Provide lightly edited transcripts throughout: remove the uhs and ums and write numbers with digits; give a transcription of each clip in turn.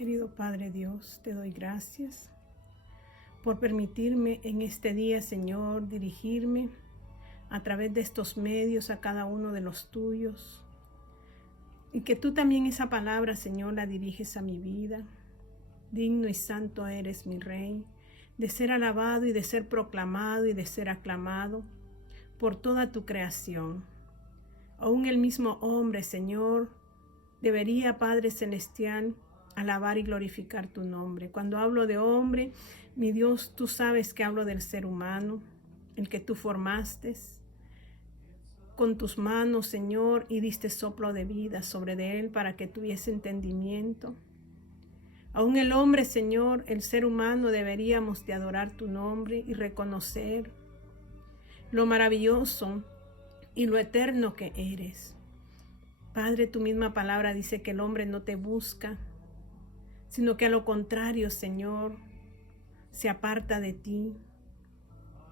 Querido Padre Dios, te doy gracias por permitirme en este día, Señor, dirigirme a través de estos medios a cada uno de los tuyos. Y que tú también esa palabra, Señor, la diriges a mi vida. Digno y santo eres, mi Rey, de ser alabado y de ser proclamado y de ser aclamado por toda tu creación. Aún el mismo hombre, Señor, debería, Padre Celestial, alabar y glorificar tu nombre. Cuando hablo de hombre, mi Dios, tú sabes que hablo del ser humano, el que tú formaste con tus manos, Señor, y diste soplo de vida sobre de él para que tuviese entendimiento. Aún el hombre, Señor, el ser humano, deberíamos de adorar tu nombre y reconocer lo maravilloso y lo eterno que eres. Padre, tu misma palabra dice que el hombre no te busca, sino que a lo contrario, Señor, se aparta de ti,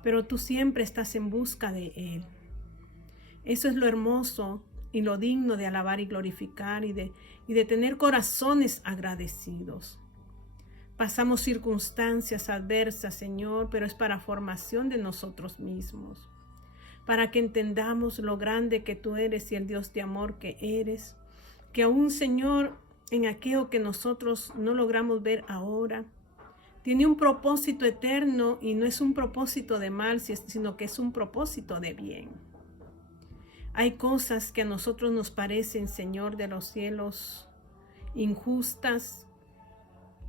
pero tú siempre estás en busca de él. Eso es lo hermoso y lo digno de alabar y glorificar y de tener corazones agradecidos. Pasamos circunstancias adversas, Señor, pero es para formación de nosotros mismos, para que entendamos lo grande que tú eres y el Dios de amor que eres, que aún, Señor, en aquello que nosotros no logramos ver ahora, tiene un propósito eterno y no es un propósito de mal, sino que es un propósito de bien. Hay cosas que a nosotros nos parecen, Señor de los cielos, injustas,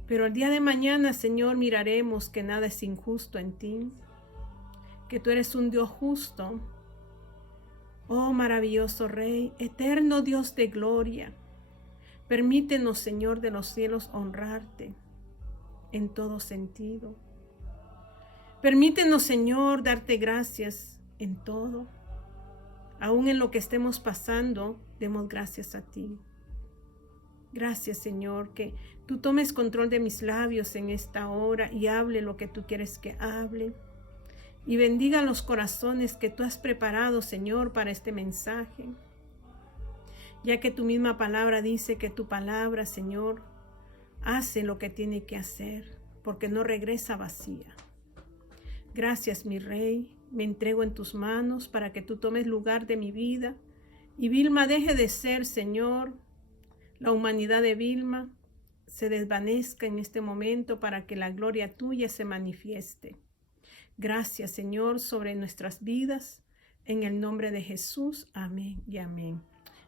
pero el día de mañana, Señor, miraremos que nada es injusto en ti, que tú eres un Dios justo. Oh maravilloso Rey, eterno Dios de gloria, permítenos, Señor de los cielos, honrarte en todo sentido. Permítenos, Señor, darte gracias en todo. Aún en lo que estemos pasando, demos gracias a ti. Gracias, Señor, que tú tomes control de mis labios en esta hora y hable lo que tú quieres que hable. Y bendiga los corazones que tú has preparado, Señor, para este mensaje. Ya que tu misma palabra dice que tu palabra, Señor, hace lo que tiene que hacer, porque no regresa vacía. Gracias, mi Rey. Me entrego en tus manos para que tú tomes lugar de mi vida. Y Vilma deje de ser, Señor, la humanidad de Vilma se desvanezca en este momento para que la gloria tuya se manifieste. Gracias, Señor, sobre nuestras vidas. En el nombre de Jesús. Amén y amén.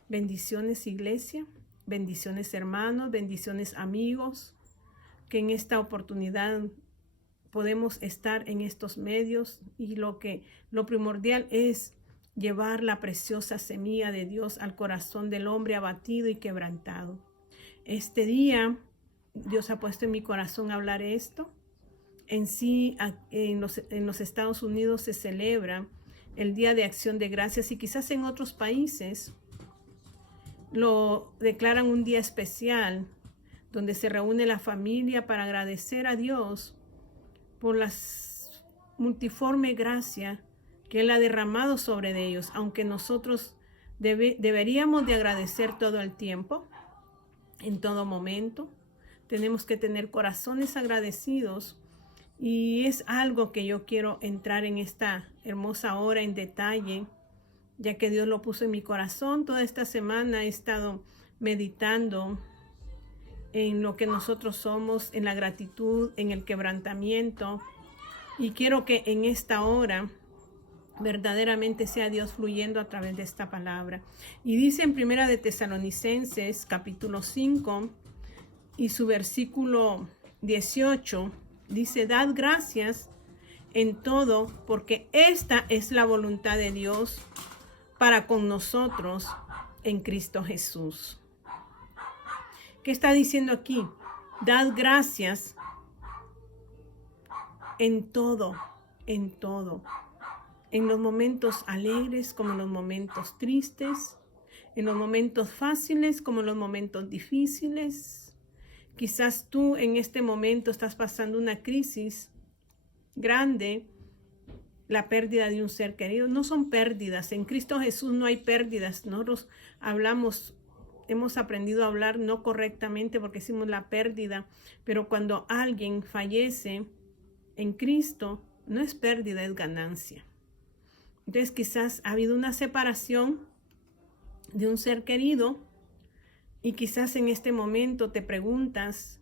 Bendiciones, iglesia. Bendiciones, hermanos. Bendiciones, amigos. Que en esta oportunidad podemos estar en estos medios y lo primordial es llevar la preciosa semilla de Dios al corazón del hombre abatido y quebrantado. Este día Dios ha puesto en mi corazón hablar esto. En sí, en los Estados Unidos se celebra el Día de Acción de Gracias y quizás en otros países lo declaran un día especial donde se reúne la familia para agradecer a Dios por la multiforme gracia que Él ha derramado sobre ellos, aunque nosotros deberíamos de agradecer todo el tiempo, en todo momento. Tenemos que tener corazones agradecidos y es algo que yo quiero entrar en esta hermosa hora en detalle, ya que Dios lo puso en mi corazón. Toda esta semana he estado meditando en lo que nosotros somos, en la gratitud, en el quebrantamiento. Y quiero que en esta hora verdaderamente sea Dios fluyendo a través de esta palabra. Y dice en Primera de Tesalonicenses, capítulo 5, y su versículo 18, dice: dad gracias en todo, porque esta es la voluntad de Dios para con nosotros en Cristo Jesús. ¿Qué está diciendo aquí? Dad gracias en todo, en todo. En los momentos alegres como en los momentos tristes, en los momentos fáciles como en los momentos difíciles. Quizás tú en este momento estás pasando una crisis grande, la pérdida de un ser querido. No son pérdidas. En Cristo Jesús no hay pérdidas. Nosotros hablamos hemos aprendido a hablar no correctamente porque hicimos la pérdida, pero cuando alguien fallece en Cristo, no es pérdida, es ganancia. Entonces quizás ha habido una separación de un ser querido y quizás en este momento te preguntas,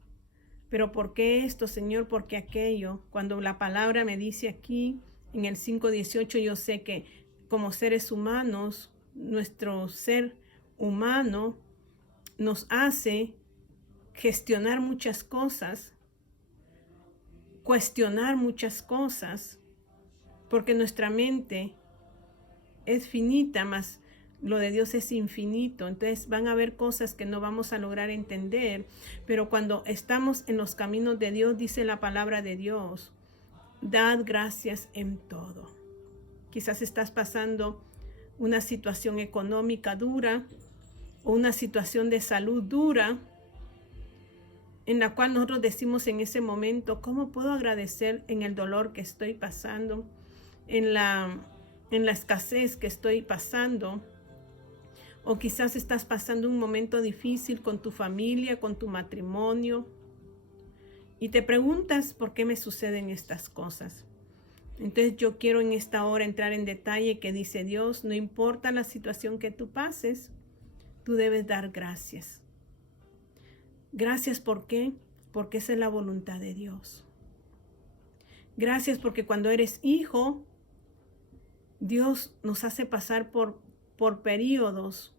pero ¿por qué esto, Señor? ¿Por qué aquello? Cuando la palabra me dice aquí en el 5:18, yo sé que como seres humanos, nuestro ser humano nos hace gestionar muchas cosas, cuestionar muchas cosas, porque nuestra mente es finita, más lo de Dios es infinito. Entonces van a haber cosas que no vamos a lograr entender, pero cuando estamos en los caminos de Dios, dice la palabra de Dios, dad gracias en todo. Quizás estás pasando una situación económica dura o una situación de salud dura, en la cual nosotros decimos en ese momento, ¿cómo puedo agradecer en el dolor que estoy pasando, en la escasez que estoy pasando? O quizás estás pasando un momento difícil con tu familia, con tu matrimonio, y te preguntas por qué me suceden estas cosas. Entonces yo quiero en esta hora entrar en detalle que dice Dios, no importa la situación que tú pases, tú debes dar gracias. Gracias, ¿por qué? Porque esa es la voluntad de Dios. Gracias porque cuando eres hijo, Dios nos hace pasar por periodos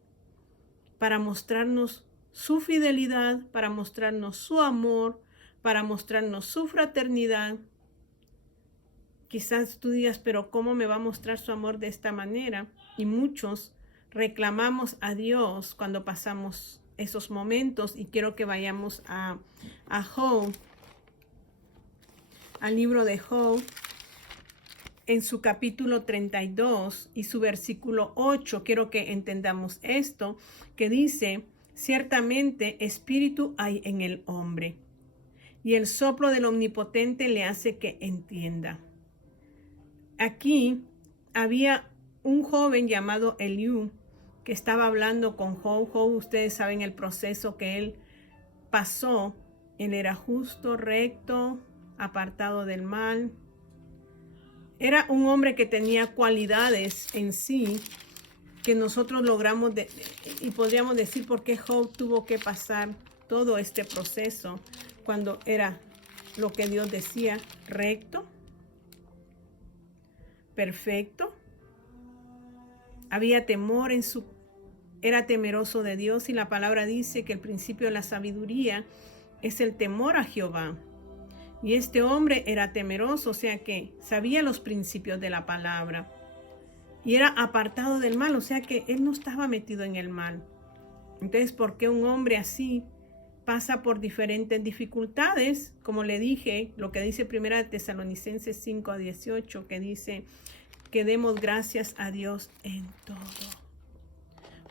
para mostrarnos su fidelidad, para mostrarnos su amor, para mostrarnos su fraternidad. Quizás tú digas, pero ¿cómo me va a mostrar su amor de esta manera? Y muchos reclamamos a Dios cuando pasamos esos momentos, y quiero que vayamos a Job, al libro de Job, en su capítulo 32 y su versículo 8. Quiero que entendamos esto, que dice, ciertamente espíritu hay en el hombre, y el soplo del Omnipotente le hace que entienda. Aquí había un joven llamado Eliú que estaba hablando con Job. Job, ustedes saben el proceso que él pasó. Él era justo, recto, apartado del mal. Era un hombre que tenía cualidades en sí que nosotros logramos y podríamos decir por qué Job tuvo que pasar todo este proceso cuando era lo que Dios decía, recto, perfecto. Había temor era temeroso de Dios, y la palabra dice que el principio de la sabiduría es el temor a Jehová. Y este hombre era temeroso, o sea que sabía los principios de la palabra. Y era apartado del mal, o sea que él no estaba metido en el mal. Entonces, ¿por qué un hombre así pasa por diferentes dificultades? Como le dije, lo que dice 1 Tesalonicenses 5:18, que dice que demos gracias a Dios en todo,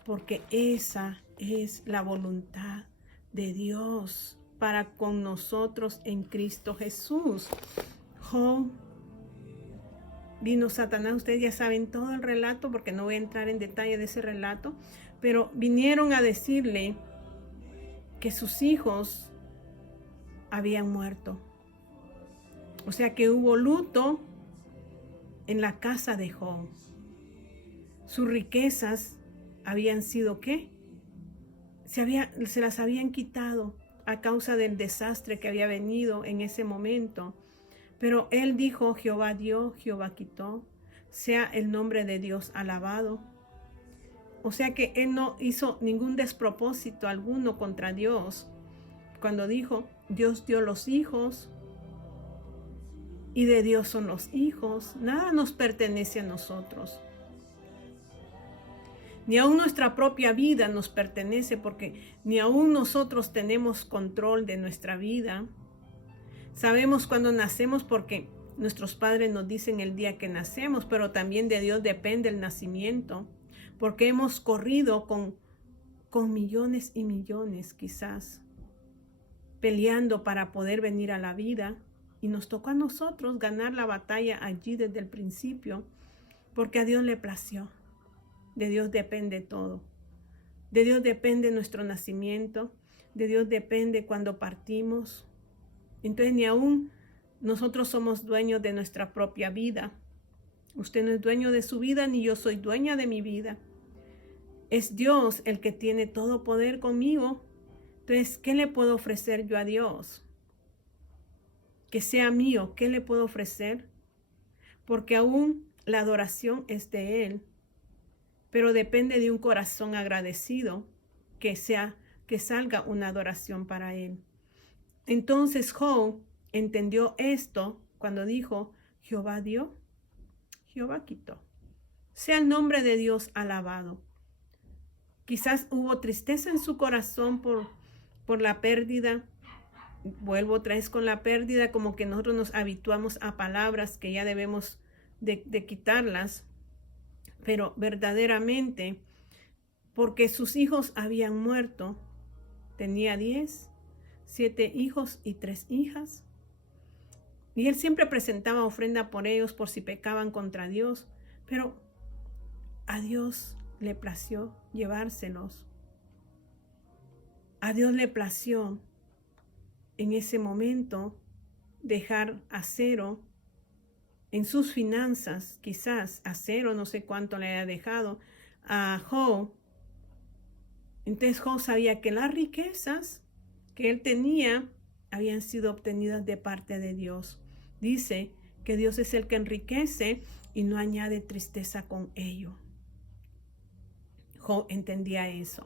porque esa es la voluntad de Dios para con nosotros en Cristo Jesús. Job, vino Satanás, ustedes ya saben todo el relato, porque no voy a entrar en detalle de ese relato, pero vinieron a decirle que sus hijos habían muerto. O sea que hubo luto en la casa de Job. Sus riquezas habían sido, ¿qué? Se las habían quitado a causa del desastre que había venido en ese momento. Pero él dijo, Jehová dio, Jehová quitó, sea el nombre de Dios alabado. O sea que él no hizo ningún despropósito alguno contra Dios. Cuando dijo, Dios dio los hijos y de Dios son los hijos, nada nos pertenece a nosotros. Ni aún nuestra propia vida nos pertenece, porque ni aún nosotros tenemos control de nuestra vida. Sabemos cuando nacemos porque nuestros padres nos dicen el día que nacemos, pero también de Dios depende el nacimiento, porque hemos corrido con millones y millones quizás, peleando para poder venir a la vida, y nos tocó a nosotros ganar la batalla allí desde el principio, porque a Dios le plació. De Dios depende todo. De Dios depende nuestro nacimiento. De Dios depende cuando partimos. Entonces ni aún nosotros somos dueños de nuestra propia vida. Usted no es dueño de su vida, ni yo soy dueña de mi vida. Es Dios el que tiene todo poder conmigo. Entonces, ¿qué le puedo ofrecer yo a Dios? Que sea mío, ¿qué le puedo ofrecer? Porque aún la adoración es de Él, pero depende de un corazón agradecido que salga una adoración para Él. Entonces Job entendió esto cuando dijo, Jehová dio, Jehová quitó. Sea el nombre de Dios alabado. Quizás hubo tristeza en su corazón por la pérdida. Vuelvo otra vez con la pérdida, como que nosotros nos habituamos a palabras que ya debemos de quitarlas, pero verdaderamente, porque sus hijos habían muerto, tenía 7 hijos y 3 hijas, y él siempre presentaba ofrenda por ellos por si pecaban contra Dios, pero a Dios le plació llevárselos. A Dios le plació en ese momento dejar a cero en sus finanzas, quizás a cero, no sé cuánto le haya dejado a Job. Entonces Job sabía que las riquezas que él tenía habían sido obtenidas de parte de Dios. Dice que Dios es el que enriquece y no añade tristeza con ello. Job entendía eso.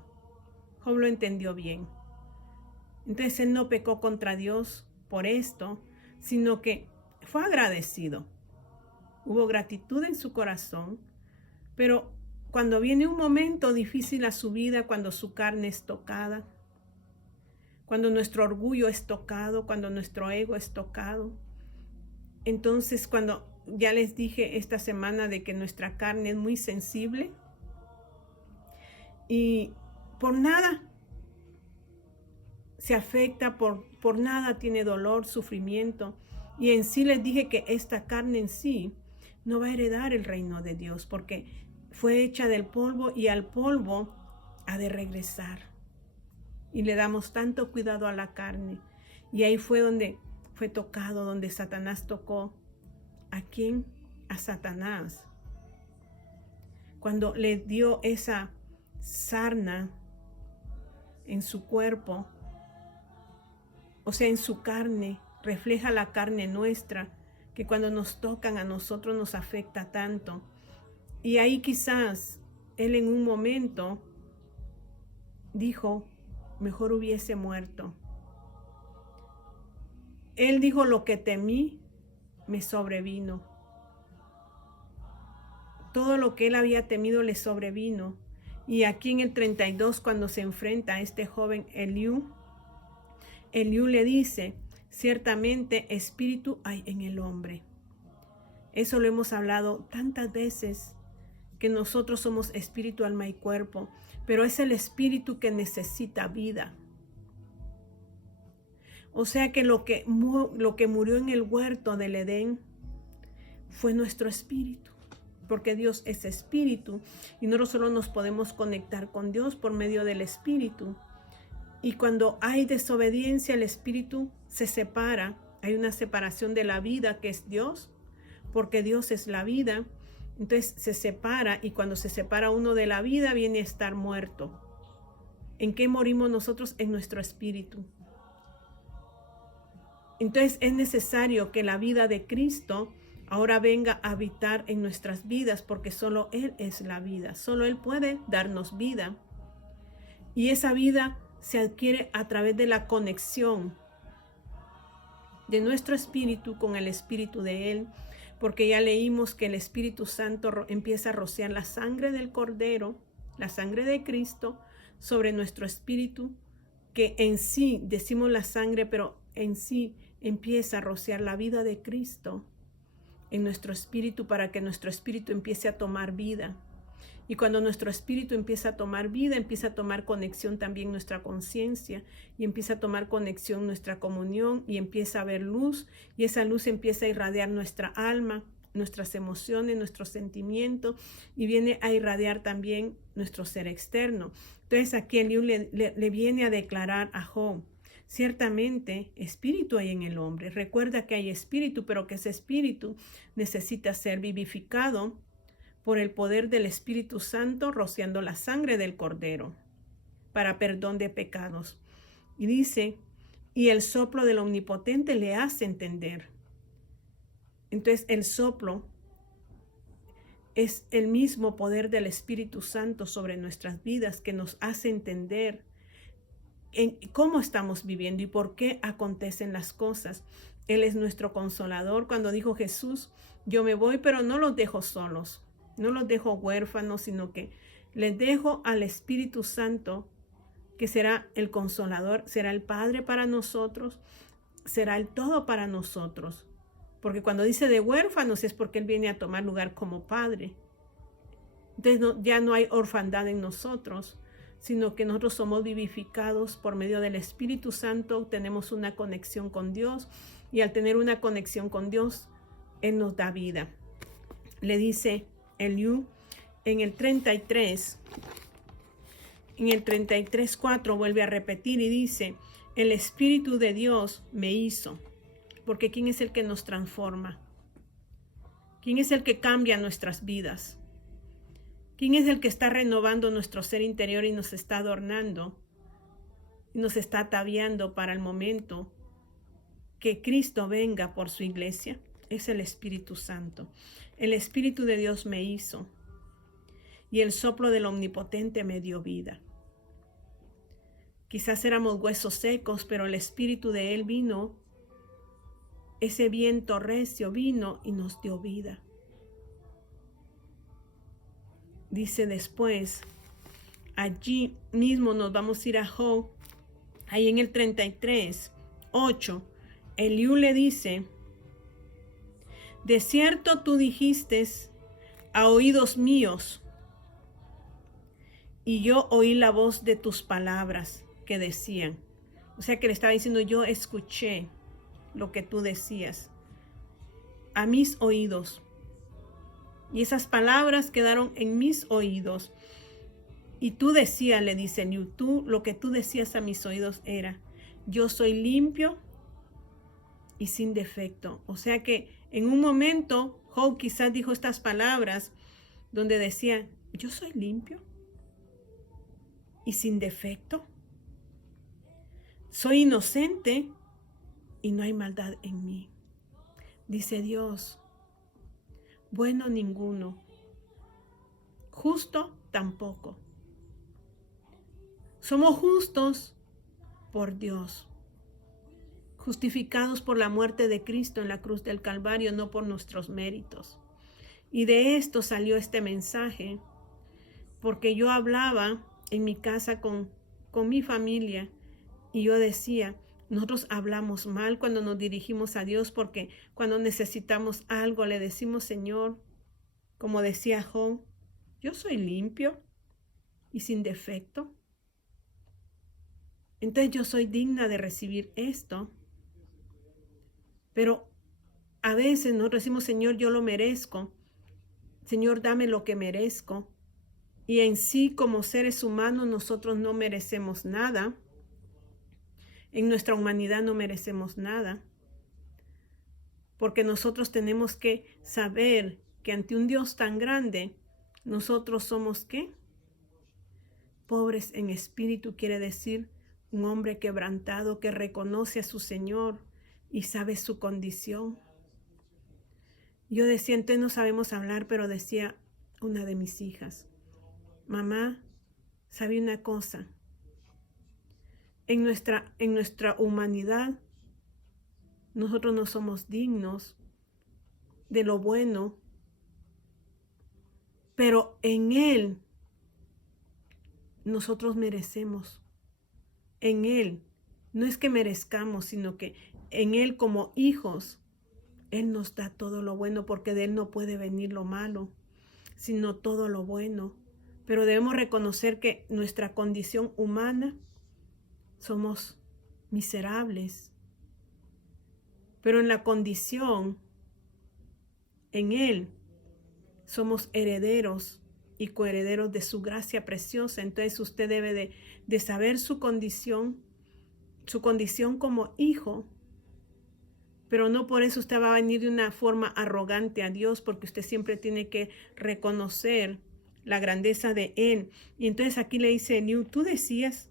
Job lo entendió bien. Entonces él no pecó contra Dios por esto, sino que fue agradecido. Hubo gratitud en su corazón, pero cuando viene un momento difícil a su vida, cuando su carne es tocada, cuando nuestro orgullo es tocado, cuando nuestro ego es tocado, entonces cuando ya les dije esta semana de que nuestra carne es muy sensible y por nada se afecta, por nada tiene dolor, sufrimiento. Y en sí les dije que esta carne en sí no va a heredar el reino de Dios, porque fue hecha del polvo y al polvo ha de regresar. Y le damos tanto cuidado a la carne. Y ahí fue donde fue tocado, donde Satanás tocó. ¿A quién? A Satanás. Cuando le dio esa sarna en su cuerpo, o sea, en su carne, refleja la carne nuestra, que cuando nos tocan a nosotros nos afecta tanto. Y ahí quizás él en un momento dijo, mejor hubiese muerto. Él dijo, lo que temí me sobrevino. Todo lo que él había temido le sobrevino. Y aquí en el 32, cuando se enfrenta a este joven Eliú le dice, ciertamente espíritu hay en el hombre. Eso lo hemos hablado tantas veces, que nosotros somos espíritu, alma y cuerpo, pero es el espíritu que necesita vida. O sea que lo que murió en el huerto del Edén fue nuestro espíritu, porque Dios es espíritu y nosotros solo nos podemos conectar con Dios por medio del espíritu. Y cuando hay desobediencia, el espíritu se separa. Hay una separación de la vida que es Dios, porque Dios es la vida. Entonces se separa, y cuando se separa uno de la vida, viene a estar muerto. ¿En qué morimos nosotros? En nuestro espíritu. Entonces es necesario que la vida de Cristo ahora venga a habitar en nuestras vidas, porque solo Él es la vida. Solo Él puede darnos vida. Y esa vida se adquiere a través de la conexión de nuestro espíritu con el espíritu de Él, porque ya leímos que el Espíritu Santo empieza a rociar la sangre del Cordero, la sangre de Cristo, sobre nuestro espíritu, que en sí, decimos la sangre, pero en sí empieza a rociar la vida de Cristo en nuestro espíritu, para que nuestro espíritu empiece a tomar vida. Y cuando nuestro espíritu empieza a tomar vida, empieza a tomar conexión también nuestra conciencia, y empieza a tomar conexión nuestra comunión, y empieza a haber luz, y esa luz empieza a irradiar nuestra alma, nuestras emociones, nuestros sentimientos y viene a irradiar también nuestro ser externo. Entonces aquí Eliú le viene a declarar a Job: ciertamente espíritu hay en el hombre. Recuerda que hay espíritu, pero que ese espíritu necesita ser vivificado por el poder del Espíritu Santo, rociando la sangre del Cordero para perdón de pecados. Y dice, y el soplo del Omnipotente le hace entender. Entonces el soplo es el mismo poder del Espíritu Santo sobre nuestras vidas que nos hace entender en cómo estamos viviendo y por qué acontecen las cosas. Él es nuestro consolador. Cuando dijo Jesús: yo me voy, pero no los dejo solos, no los dejo huérfanos, sino que les dejo al Espíritu Santo, que será el consolador, será el Padre para nosotros, será el todo para nosotros. Porque cuando dice de huérfanos es porque Él viene a tomar lugar como Padre. Entonces ya no hay orfandad en nosotros, sino que nosotros somos vivificados por medio del Espíritu Santo, tenemos una conexión con Dios y al tener una conexión con Dios, Él nos da vida. Le dice Eliú en el 33:4 vuelve a repetir y dice: el Espíritu de Dios me hizo. Porque ¿quién es el que nos transforma? ¿Quién es el que cambia nuestras vidas? ¿Quién es el que está renovando nuestro ser interior y nos está adornando? Y nos está ataviando para el momento que Cristo venga por su iglesia. Es el Espíritu Santo. El Espíritu de Dios me hizo. Y el soplo del Omnipotente me dio vida. Quizás éramos huesos secos, pero el Espíritu de Él vino. Ese viento recio vino y nos dio vida. Dice después, allí mismo nos vamos a ir a Job, ahí en el 33:8, Eliú le dice: de cierto tú dijiste a oídos míos, y yo oí la voz de tus palabras que decían. O sea que le estaba diciendo: yo escuché lo que tú decías a mis oídos. Y esas palabras quedaron en mis oídos. Y tú decías, le dice Eliú, lo que tú decías a mis oídos era: yo soy limpio y sin defecto. O sea que en un momento Job quizás dijo estas palabras donde decía: yo soy limpio y sin defecto. Soy inocente y no hay maldad en mí. Dice Dios: bueno ninguno, justo tampoco. Somos justos por Dios, justificados por la muerte de Cristo en la cruz del Calvario, no por nuestros méritos. Y de esto salió este mensaje, porque yo hablaba en mi casa con mi familia y yo decía: nosotros hablamos mal cuando nos dirigimos a Dios, porque cuando necesitamos algo le decimos: Señor, como decía Job, yo soy limpio y sin defecto. Entonces yo soy digna de recibir esto. Pero a veces nos decimos: Señor, yo lo merezco. Señor, dame lo que merezco. Y en sí, como seres humanos, nosotros no merecemos nada. En nuestra humanidad no merecemos nada. Porque nosotros tenemos que saber que ante un Dios tan grande, nosotros somos ¿qué? Pobres en espíritu, quiere decir un hombre quebrantado que reconoce a su Señor y sabe su condición. Yo decía, entonces no sabemos hablar, pero decía una de mis hijas: mamá, ¿sabe una cosa? En nuestra humanidad, nosotros no somos dignos de lo bueno, pero en Él nosotros merecemos. En Él, no es que merezcamos, sino que en Él como hijos, Él nos da todo lo bueno, porque de Él no puede venir lo malo, sino todo lo bueno. Pero debemos reconocer que nuestra condición humana somos miserables. Pero en la condición en Él somos herederos y coherederos de su gracia preciosa. Entonces usted debe de saber su condición como hijo, pero no por eso usted va a venir de una forma arrogante a Dios, porque usted siempre tiene que reconocer la grandeza de Él. Y entonces aquí le dice Eliú, tú decías,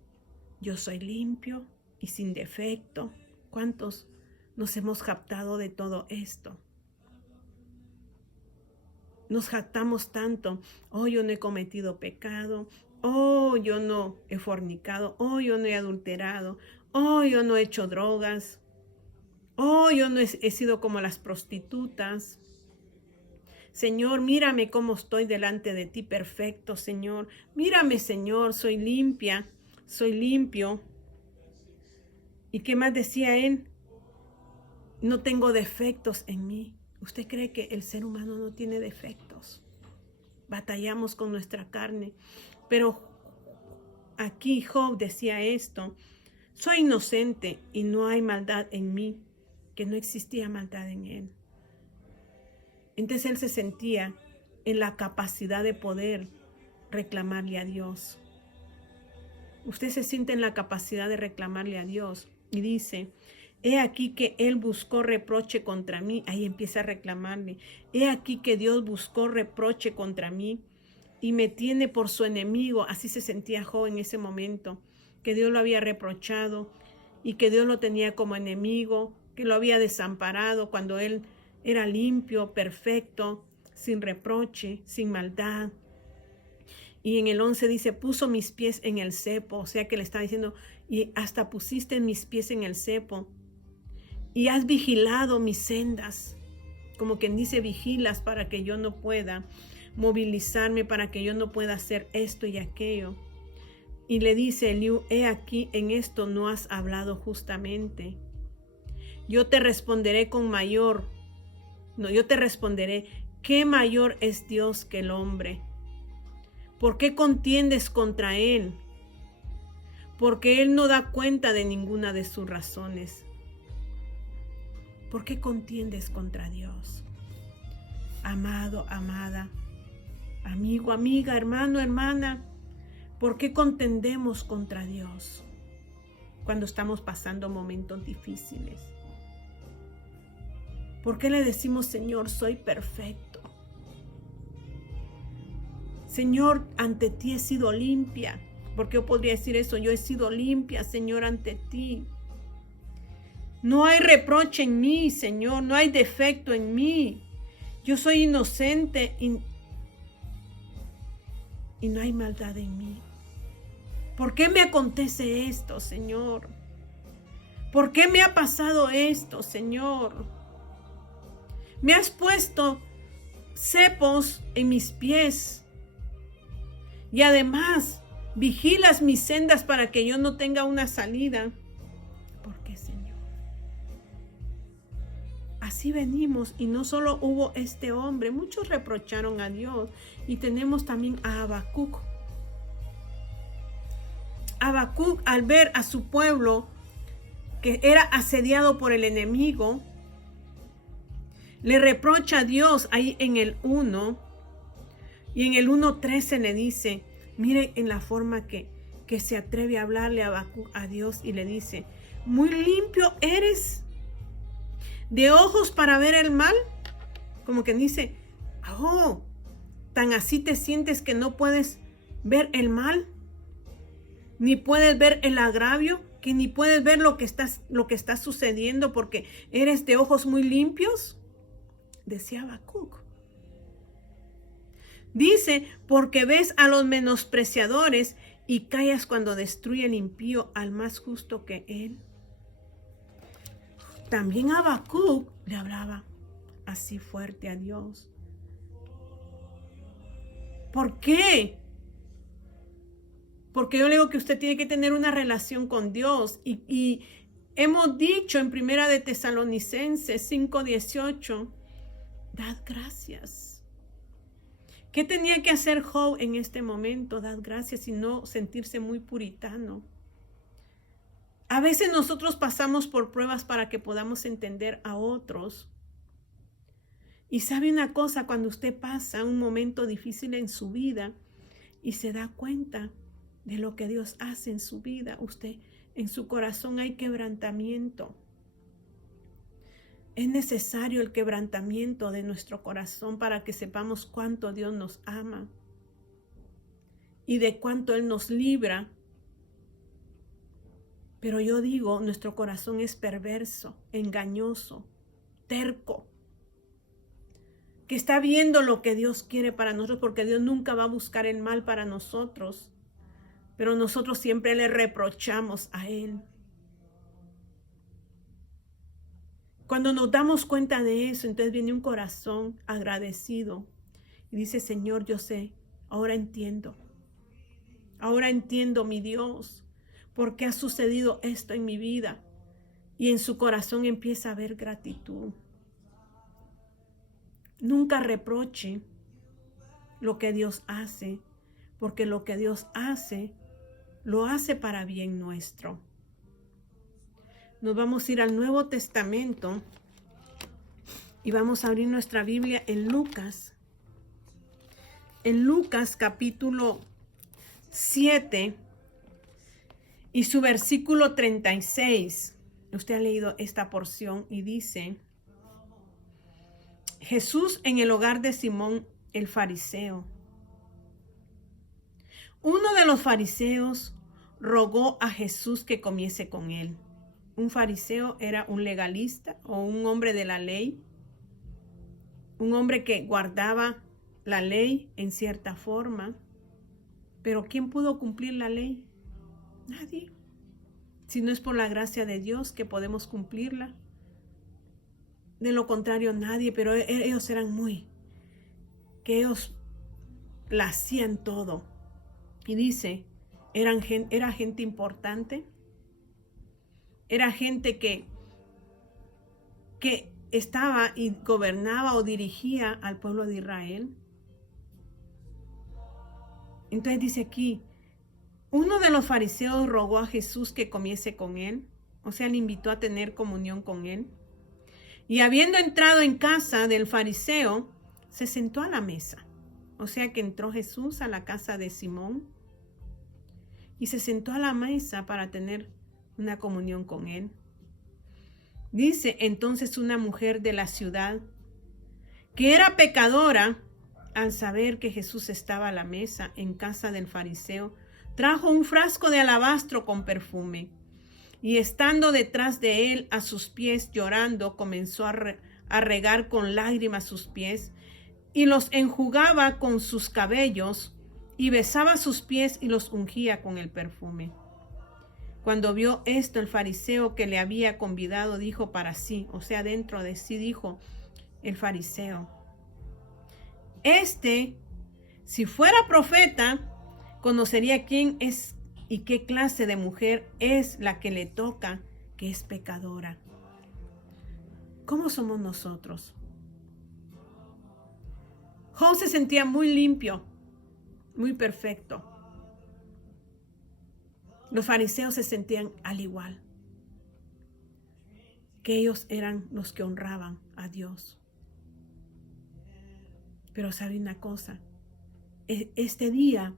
yo soy limpio y sin defecto. ¿Cuántos nos hemos jactado de todo esto? Nos jactamos tanto, oh, yo no he cometido pecado, oh, yo no he fornicado, oh, yo no he adulterado, oh, yo no he hecho drogas, oh, yo no he sido como las prostitutas. Señor, mírame cómo estoy delante de ti, perfecto, Señor. Mírame, Señor, soy limpia, soy limpio. ¿Y qué más decía él? No tengo defectos en mí. ¿Usted cree que el ser humano no tiene defectos? Batallamos con nuestra carne. Pero aquí Job decía esto: soy inocente y no hay maldad en mí, que no existía maldad en él. Entonces él se sentía en la capacidad de poder reclamarle a Dios. Usted se siente en la capacidad de reclamarle a Dios y dice: he aquí que él buscó reproche contra mí. Ahí empieza a reclamarle. He aquí que Dios buscó reproche contra mí y me tiene por su enemigo. Así se sentía Job en ese momento, que Dios lo había reprochado y que Dios lo tenía como enemigo, que lo había desamparado cuando él era limpio, perfecto, sin reproche, sin maldad. Y en el 11 dice, puso mis pies en el cepo. O sea que le está diciendo, y hasta pusiste mis pies en el cepo. Y has vigilado mis sendas. Como quien dice, vigilas para que yo no pueda movilizarme, para que yo no pueda hacer esto y aquello. Y le dice Eliú, he aquí, en esto no has hablado justamente. Yo te responderé yo te responderé, ¿qué mayor es Dios que el hombre? ¿Por qué contiendes contra él? Porque él no da cuenta de ninguna de sus razones. ¿Por qué contiendes contra Dios? Amado, amada, amigo, amiga, hermano, hermana, ¿por qué contendemos contra Dios cuando estamos pasando momentos difíciles? ¿Por qué le decimos, Señor, soy perfecto? Señor, ante ti he sido limpia. ¿Por qué yo podría decir eso? Yo he sido limpia, Señor, ante ti. No hay reproche en mí, Señor, no hay defecto en mí. Yo soy inocente y no hay maldad en mí. ¿Por qué me acontece esto, Señor? ¿Por qué me ha pasado esto, Señor? Me has puesto cepos en mis pies y además vigilas mis sendas para que yo no tenga una salida. ¿Por qué, Señor? Así venimos, y no solo hubo este hombre, muchos reprocharon a Dios, y tenemos también a Habacuc. Habacuc, al ver a su pueblo que era asediado por el enemigo, le reprocha a Dios ahí en el 1, y en el 1:13 le dice, mire en la forma que se atreve a hablarle a Habacuc a Dios, y le dice, muy limpio eres de ojos para ver el mal. Como que dice, oh, tan así te sientes que no puedes ver el mal, ni puedes ver el agravio, que ni puedes ver lo que está sucediendo porque eres de ojos muy limpios. Decía Habacuc. Dice, porque ves a los menospreciadores y callas cuando destruye el impío al más justo que él. También Habacuc le hablaba así fuerte a Dios. ¿Por qué? Porque yo le digo que usted tiene que tener una relación con Dios. Y hemos dicho en 1 de Tesalonicenses 5:18, dad gracias. ¿Qué tenía que hacer Job en este momento? Dad gracias y no sentirse muy puritano. A veces nosotros pasamos por pruebas para que podamos entender a otros. Y sabe una cosa, cuando usted pasa un momento difícil en su vida y se da cuenta de lo que Dios hace en su vida, usted, en su corazón hay quebrantamiento. Es necesario el quebrantamiento de nuestro corazón para que sepamos cuánto Dios nos ama y de cuánto Él nos libra. Pero yo digo, nuestro corazón es perverso, engañoso, terco, que está viendo lo que Dios quiere para nosotros, porque Dios nunca va a buscar el mal para nosotros, pero nosotros siempre le reprochamos a Él. Cuando nos damos cuenta de eso, entonces viene un corazón agradecido y dice, Señor, yo sé, ahora entiendo, mi Dios, por qué ha sucedido esto en mi vida. Y en su corazón empieza a haber gratitud. Nunca reproche lo que Dios hace, porque lo que Dios hace, lo hace para bien nuestro. Nos vamos a ir al Nuevo Testamento y vamos a abrir nuestra Biblia en Lucas. En Lucas capítulo 7 y su versículo 36. Usted ha leído esta porción y dice: Jesús en el hogar de Simón el fariseo. Uno de los fariseos rogó a Jesús que comiese con él. Un fariseo era un legalista o un hombre de la ley, un hombre que guardaba la ley en cierta forma. Pero ¿quién pudo cumplir la ley? Nadie. Si no es por la gracia de Dios que podemos cumplirla. De lo contrario, nadie. Pero ellos eran que ellos la hacían todo. Y dice, era gente importante. Era gente que estaba y gobernaba o dirigía al pueblo de Israel. Entonces dice aquí, uno de los fariseos rogó a Jesús que comiese con él, o sea, le invitó a tener comunión con él. Y habiendo entrado en casa del fariseo, se sentó a la mesa. O sea que entró Jesús a la casa de Simón y se sentó a la mesa para tener una comunión con él. Dice entonces una mujer de la ciudad, que era pecadora, al saber que Jesús estaba a la mesa en casa del fariseo, trajo un frasco de alabastro con perfume, y estando detrás de él a sus pies llorando, comenzó a regar con lágrimas sus pies, y los enjugaba con sus cabellos, y besaba sus pies y los ungía con el perfume. Cuando vio esto, el fariseo que le había convidado dijo para sí, o sea, dentro de sí dijo el fariseo: si fuera profeta, conocería quién es y qué clase de mujer es la que le toca, que es pecadora. ¿Cómo somos nosotros? Job se sentía muy limpio, muy perfecto. Los fariseos se sentían al igual, que ellos eran los que honraban a Dios. Pero sabe una cosa, este día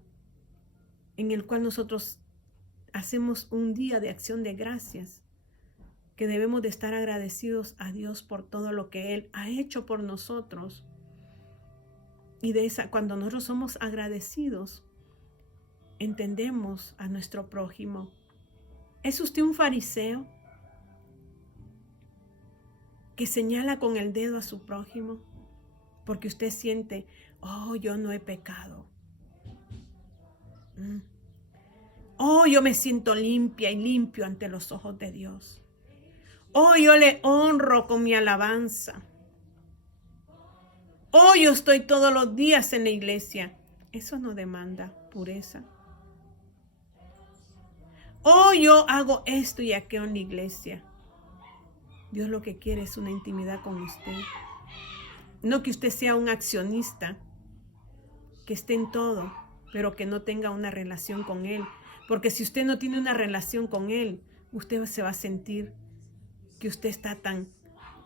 en el cual nosotros hacemos un día de acción de gracias, que debemos de estar agradecidos a Dios por todo lo que Él ha hecho por nosotros. Y cuando nosotros somos agradecidos, entendemos a nuestro prójimo. ¿Es usted un fariseo que señala con el dedo a su prójimo porque usted siente, oh, yo no he pecado? Oh, yo me siento limpia y limpio ante los ojos de Dios. Oh, yo le honro con mi alabanza. Oh, yo estoy todos los días en la iglesia. Eso no demanda pureza. Oh, yo hago esto y aquello en la iglesia. Dios lo que quiere es una intimidad con usted. No que usted sea un accionista, que esté en todo, pero que no tenga una relación con Él. Porque si usted no tiene una relación con Él, usted se va a sentir que usted está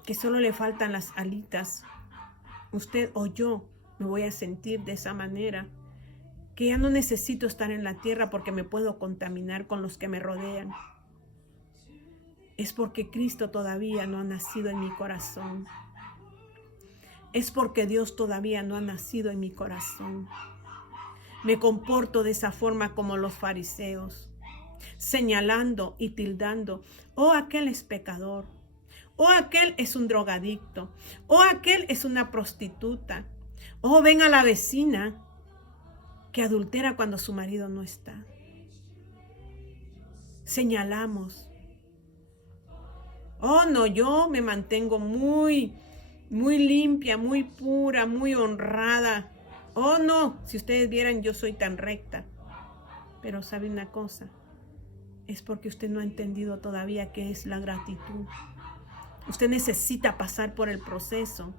que solo le faltan las alitas. usted o yo me voy a sentir de esa manera, que ya no necesito estar en la tierra porque me puedo contaminar con los que me rodean. Es porque Cristo todavía no ha nacido en mi corazón. Es porque Dios todavía no ha nacido en mi corazón. Me comporto de esa forma como los fariseos, señalando y tildando: oh, aquel es pecador, oh, aquel es un drogadicto, oh, aquel es una prostituta, oh, ven a la vecina que adultera cuando su marido no está. Señalamos: oh, no, yo me mantengo muy limpia, muy pura, muy honrada. Oh, no, si ustedes vieran, yo soy tan recta. Pero ¿sabe una cosa? Es porque usted no ha entendido todavía qué es la gratitud. Usted necesita pasar por el proceso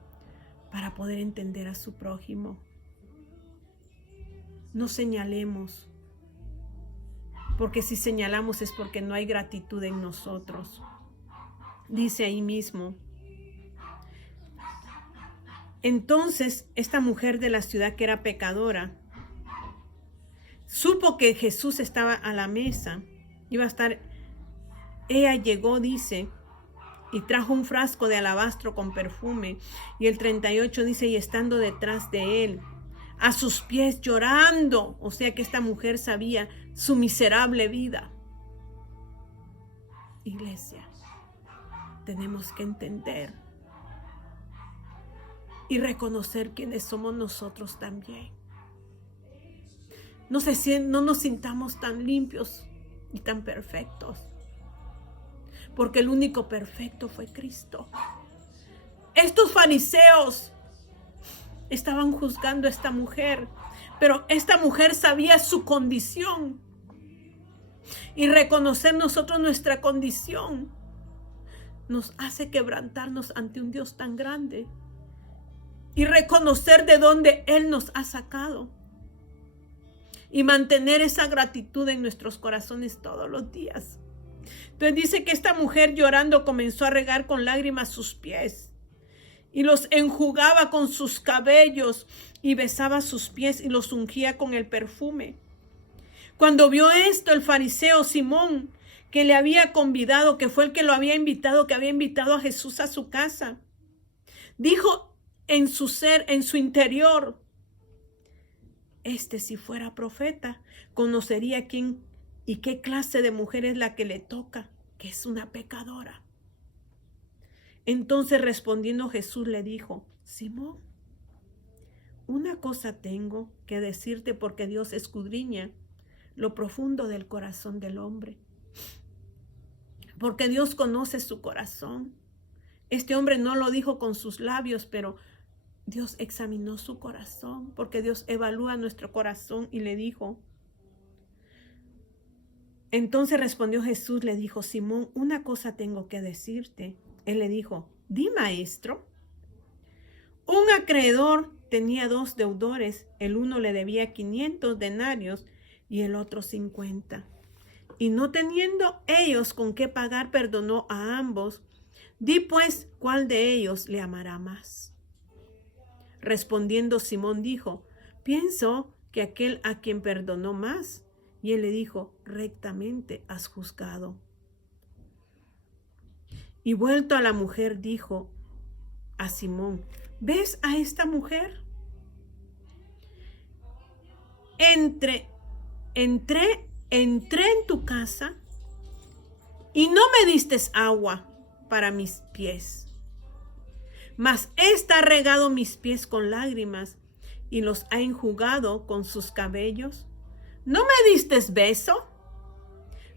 para poder entender a su prójimo. No señalemos, porque si señalamos es porque no hay gratitud en nosotros. Dice ahí mismo: entonces esta mujer de la ciudad, que era pecadora, supo que Jesús estaba a la mesa, iba a estar. Ella llegó, dice, y trajo un frasco de alabastro con perfume. Y el 38 dice: y estando detrás de él, a sus pies llorando. O sea que esta mujer sabía su miserable vida. Iglesia, tenemos que entender y reconocer quiénes somos nosotros también. No nos sintamos tan limpios y tan perfectos, porque el único perfecto fue Cristo. Estos fariseos estaban juzgando a esta mujer, pero esta mujer sabía su condición. Y reconocer nosotros nuestra condición nos hace quebrantarnos ante un Dios tan grande y reconocer de dónde Él nos ha sacado y mantener esa gratitud en nuestros corazones todos los días. Entonces dice que esta mujer, llorando, comenzó a regar con lágrimas sus pies y los enjugaba con sus cabellos y besaba sus pies y los ungía con el perfume. Cuando vio esto, el fariseo Simón, que le había convidado, que fue el que lo había invitado, que había invitado a Jesús a su casa, dijo en su ser, en su interior: este, si fuera profeta, conocería quién y qué clase de mujer es la que le toca, que es una pecadora. Entonces, respondiendo, Jesús le dijo: Simón, una cosa tengo que decirte, porque Dios escudriña lo profundo del corazón del hombre, porque Dios conoce su corazón. Este hombre no lo dijo con sus labios, pero Dios examinó su corazón, porque Dios evalúa nuestro corazón. Y le dijo, entonces respondió Jesús, le dijo: Simón, una cosa tengo que decirte. Él le dijo: di, maestro. Un acreedor tenía 2 deudores, el uno le debía 500 denarios y el otro 50. Y no teniendo ellos con qué pagar, perdonó a ambos. Di pues, ¿cuál de ellos le amará más? Respondiendo Simón dijo: pienso que aquel a quien perdonó más. Y él le dijo: rectamente has juzgado. Y vuelto a la mujer, dijo a Simón: ¿ves a esta mujer? Entré en tu casa y no me diste agua para mis pies, mas ésta ha regado mis pies con lágrimas y los ha enjugado con sus cabellos. No me diste beso,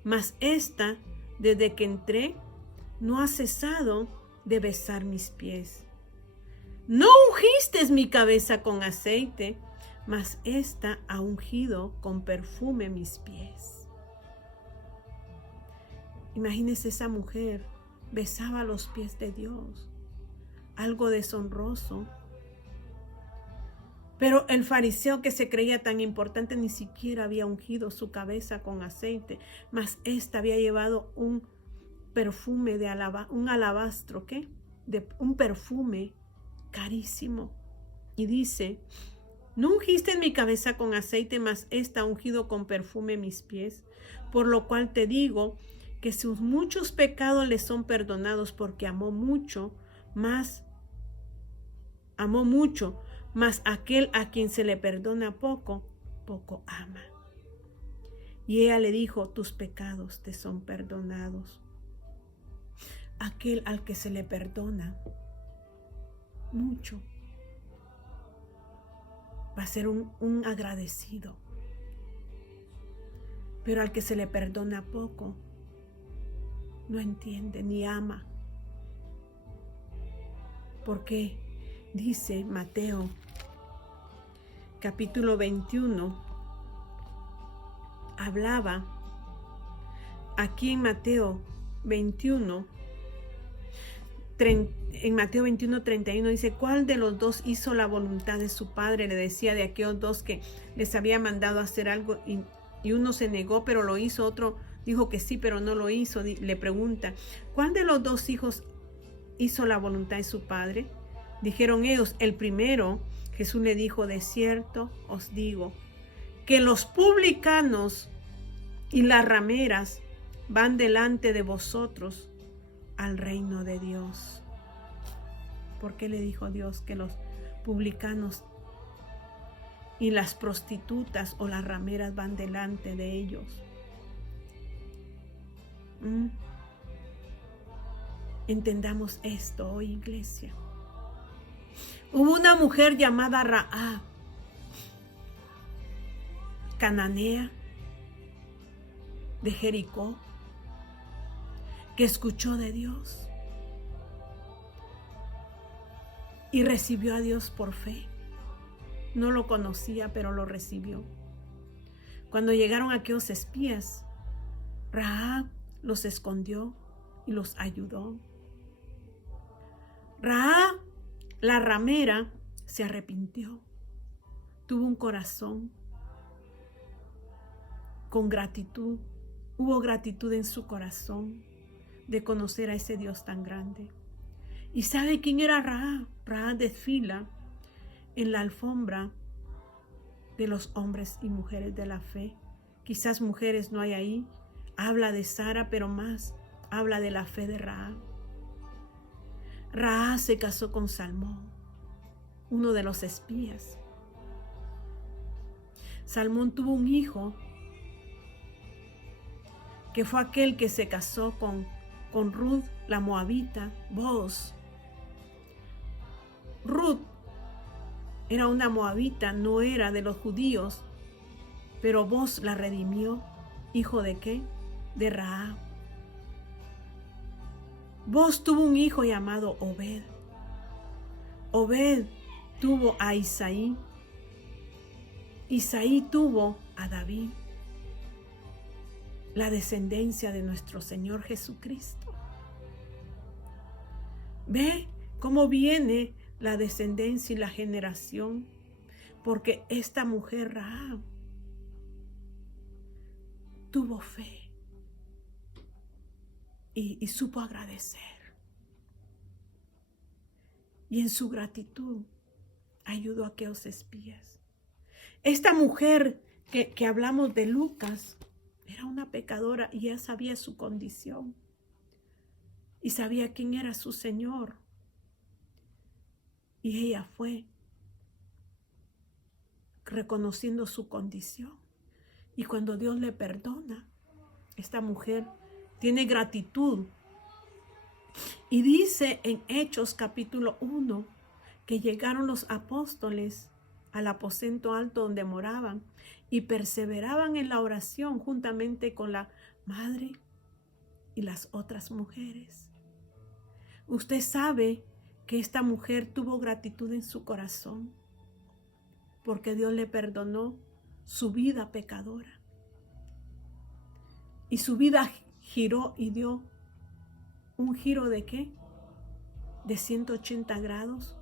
mas ésta, desde que entré, no ha cesado de besar mis pies. No ungiste mi cabeza con aceite, mas ésta ha ungido con perfume mis pies. Imagínese, esa mujer besaba los pies de Dios, algo deshonroso. Pero el fariseo, que se creía tan importante, ni siquiera había ungido su cabeza con aceite, mas ésta había llevado un perfume un alabastro, un perfume carísimo, Y dice, ¿no ungiste en mi cabeza con aceite, mas esta ungido con perfume mis pies? Por lo cual te digo que sus muchos pecados le son perdonados, porque amó mucho, mas aquel a quien se le perdona poco, poco ama. Y ella le dijo, tus pecados te son perdonados. Aquel al que se le perdona mucho va a ser un agradecido. Pero al que se le perdona poco, no entiende ni ama. Porque dice Mateo, capítulo 21, hablaba aquí en Mateo 21, en Mateo 21:31 dice, ¿cuál de los dos hizo la voluntad de su padre? Le decía de aquellos dos que les había mandado a hacer algo y uno se negó, pero lo hizo, otro dijo que sí, pero no lo hizo. Le pregunta, ¿cuál de los dos hijos hizo la voluntad de su padre? Dijeron ellos, el primero. Jesús le dijo, de cierto os digo, que los publicanos y las rameras van delante de vosotros al reino de Dios. ¿Por qué le dijo Dios que los publicanos y las prostitutas o las rameras van delante de ellos? Entendamos esto hoy, iglesia. Hubo una mujer llamada Rahab, cananea, de Jericó, que escuchó de Dios y recibió a Dios por fe. No lo conocía, pero lo recibió. Cuando llegaron aquellos espías, Rahab los escondió y los ayudó. Rahab, la ramera, se arrepintió. Tuvo un corazón con gratitud. Hubo gratitud en su corazón de conocer a ese Dios tan grande. ¿Y sabe quién era Rahab? Rahab desfila en la alfombra de los hombres y mujeres de la fe. Quizás mujeres no hay ahí. Habla de Sara, pero más habla de la fe de Rahab. Rahab se casó con Salmón, uno de los espías. Salmón tuvo un hijo que fue aquel que se casó con Ruth, la moabita, Booz. Ruth era una moabita, no era de los judíos, pero Booz la redimió. ¿Hijo de qué? De Rahab. Booz tuvo un hijo llamado Obed. Obed tuvo a Isaí. Isaí tuvo a David, la descendencia de nuestro Señor Jesucristo. Ve cómo viene la descendencia y la generación, porque esta mujer Rahab tuvo fe y supo agradecer. Y en su gratitud ayudó a aquellos espías. Esta mujer que hablamos de Lucas era una pecadora y ella sabía su condición y sabía quién era su Señor. Y ella fue reconociendo su condición. Y cuando Dios le perdona, esta mujer tiene gratitud. Y dice en Hechos capítulo 1 que llegaron los apóstoles al aposento alto donde moraban y perseveraban en la oración juntamente con la madre y las otras mujeres. Usted sabe que esta mujer tuvo gratitud en su corazón porque Dios le perdonó su vida pecadora. Y su vida giró y dio un giro ¿de qué? De 180 grados.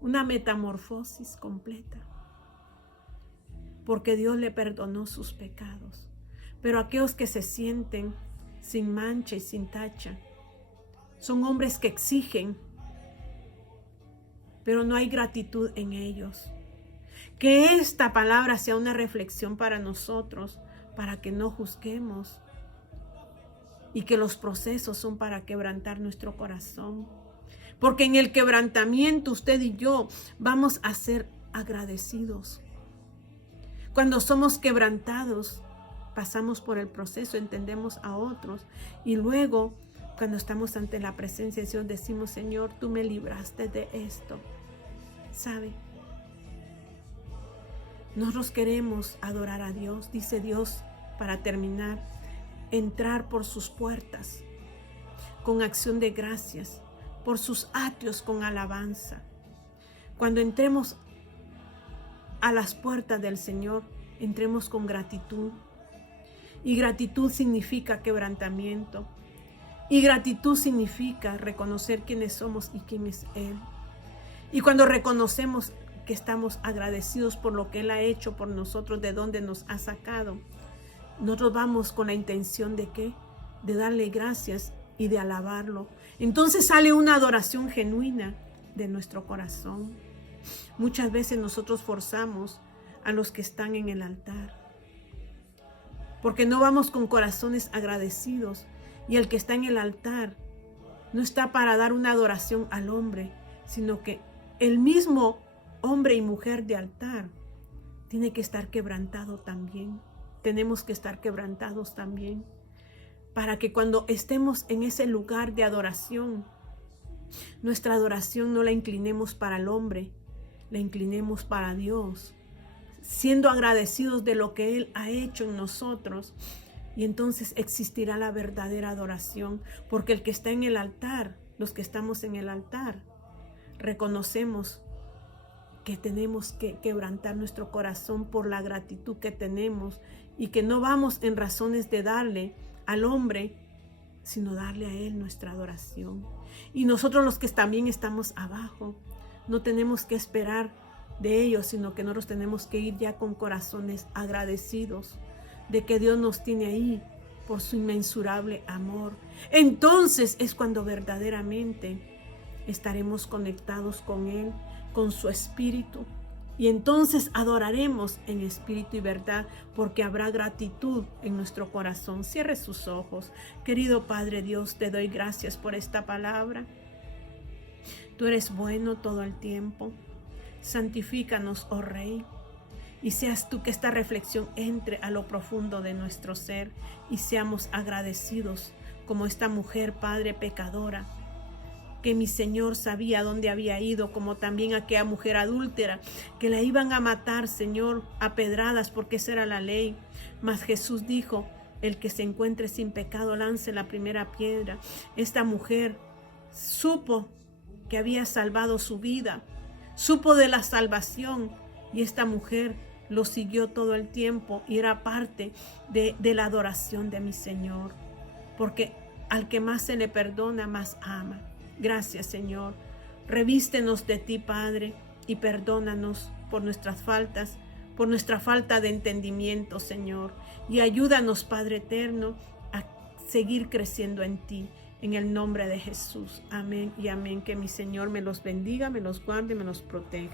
Una metamorfosis completa. Porque Dios le perdonó sus pecados. Pero aquellos que se sienten sin mancha y sin tacha son hombres que exigen pero no hay gratitud en ellos. Que esta palabra sea una reflexión para nosotros, para que no juzguemos, y que los procesos son para quebrantar nuestro corazón. Porque en el quebrantamiento usted y yo vamos a ser agradecidos. Cuando somos quebrantados, pasamos por el proceso, entendemos a otros, y luego cuando estamos ante la presencia de Dios decimos: Señor, tú me libraste de esto. ¿Sabe? Nosotros queremos adorar a Dios, dice Dios, para terminar, entrar por sus puertas con acción de gracias, por sus atrios con alabanza. Cuando entremos a las puertas del Señor, entremos con gratitud. Y gratitud significa quebrantamiento. Y gratitud significa reconocer quiénes somos y quién es Él. Y cuando reconocemos que estamos agradecidos por lo que Él ha hecho por nosotros, de dónde nos ha sacado, nosotros vamos con la intención de ¿qué? De darle gracias y de alabarlo. Entonces sale una adoración genuina de nuestro corazón. Muchas veces nosotros forzamos a los que están en el altar, porque no vamos con corazones agradecidos, y el que está en el altar no está para dar una adoración al hombre, sino que el mismo hombre y mujer de altar tiene que estar quebrantado también. Tenemos que estar quebrantados también, para que cuando estemos en ese lugar de adoración, nuestra adoración no la inclinemos para el hombre, la inclinemos para Dios, siendo agradecidos de lo que Él ha hecho en nosotros. Y entonces existirá la verdadera adoración, porque el que está en el altar, los que estamos en el altar, reconocemos que tenemos que quebrantar nuestro corazón por la gratitud que tenemos, y que no vamos en razones de darle al hombre, sino darle a Él nuestra adoración. Y nosotros los que también estamos abajo, no tenemos que esperar de ellos, sino que nosotros tenemos que ir ya con corazones agradecidos de que Dios nos tiene ahí por su inmensurable amor. Entonces es cuando verdaderamente estaremos conectados con Él, con su espíritu, y entonces adoraremos en espíritu y verdad, porque habrá gratitud en nuestro corazón. Cierre sus ojos. Querido Padre Dios, te doy gracias por esta palabra. Tú eres bueno todo el tiempo. Santifícanos, oh Rey, y seas tú que esta reflexión entre a lo profundo de nuestro ser, y seamos agradecidos como esta mujer, Padre, pecadora, que mi Señor sabía dónde había ido, como también aquella mujer adúltera, que la iban a matar, Señor, a pedradas, porque esa era la ley. Mas Jesús dijo: el que se encuentre sin pecado lance la primera piedra. Esta mujer supo que había salvado su vida, supo de la salvación, y esta mujer lo siguió todo el tiempo, y era parte de la adoración de mi Señor, porque al que más se le perdona, más ama. Gracias, Señor. Revístenos de ti, Padre, y perdónanos por nuestras faltas, por nuestra falta de entendimiento, Señor. Y ayúdanos, Padre eterno, a seguir creciendo en ti. En el nombre de Jesús. Amén y amén. Que mi Señor me los bendiga, me los guarde, me los proteja.